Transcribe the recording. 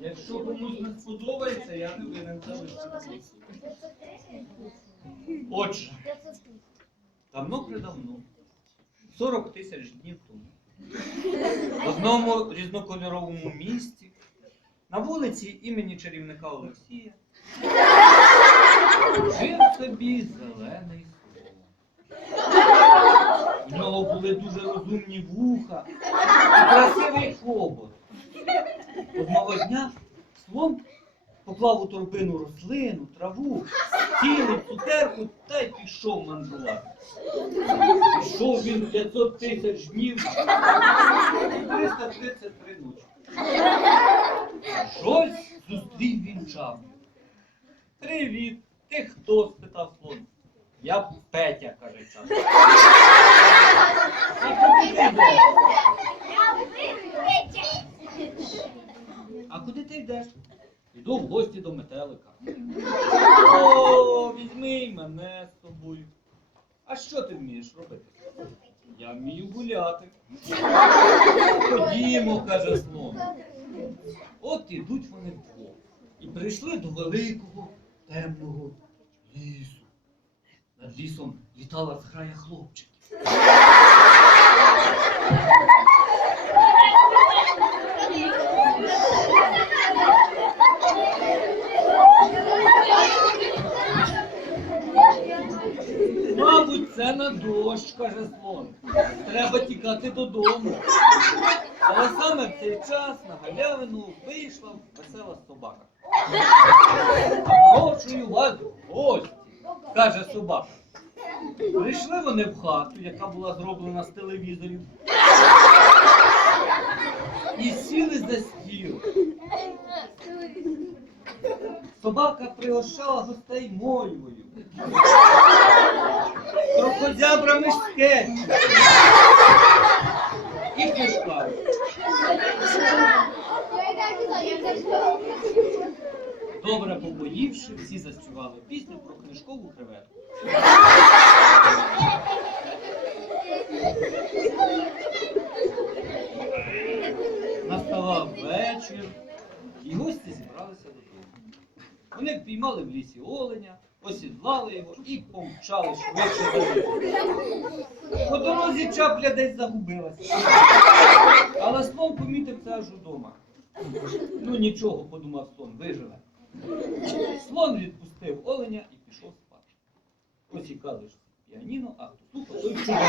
Якщо комусь не сподобається, я не винен за виступ. Отже, давно придавно, 40 тисяч днів тому, в одному різнокольоровому місті, на вулиці імені чарівника Олексія, жив собі зелений були дуже розумні вуха і красивий хобот. Одного дня слон поклав у торбину рослину, траву, тіли, цукерку та й пішов мандрувати. Пішов він 500 тисяч днів і 333 ночі. Щось зустрів він чапу. Привіт, ти хто? спитав слон. Я Петя, каже чапа. А куди ти йдеш? Іду в гості до метелика. О, візьми мене з собою. А що ти вмієш робити? Я вмію гуляти. Ходімо, каже слон. От ідуть вони вдвох. І прийшли до великого темного лісу. Над лісом літала зграя хлопчиків. Мабуть, це на дощ, каже слон. Треба тікати додому. Але саме в цей час на галявину вийшла весела собака. Запрошую вас в гості, каже собака. Прийшли вони в хату, яка була зроблена з телевізорів. І сіли за стіл. Собака пригощала гостей мойвою. Крокодябрами скетчі. І книжками. Добре попоївши, всі заспівали пісню про книжкову креветку. Наставав вечір, і гості зібралися додому. Вони впіймали в лісі оленя, осідлали його і помчали швидше додому. По дорозі чапля десь загубилася. Але слон помітив це аж удома. Ну нічого, подумав слон, виживе. Слон відпустив оленя і пішов спати. Ось і калиш піаніно, а хто той чудово.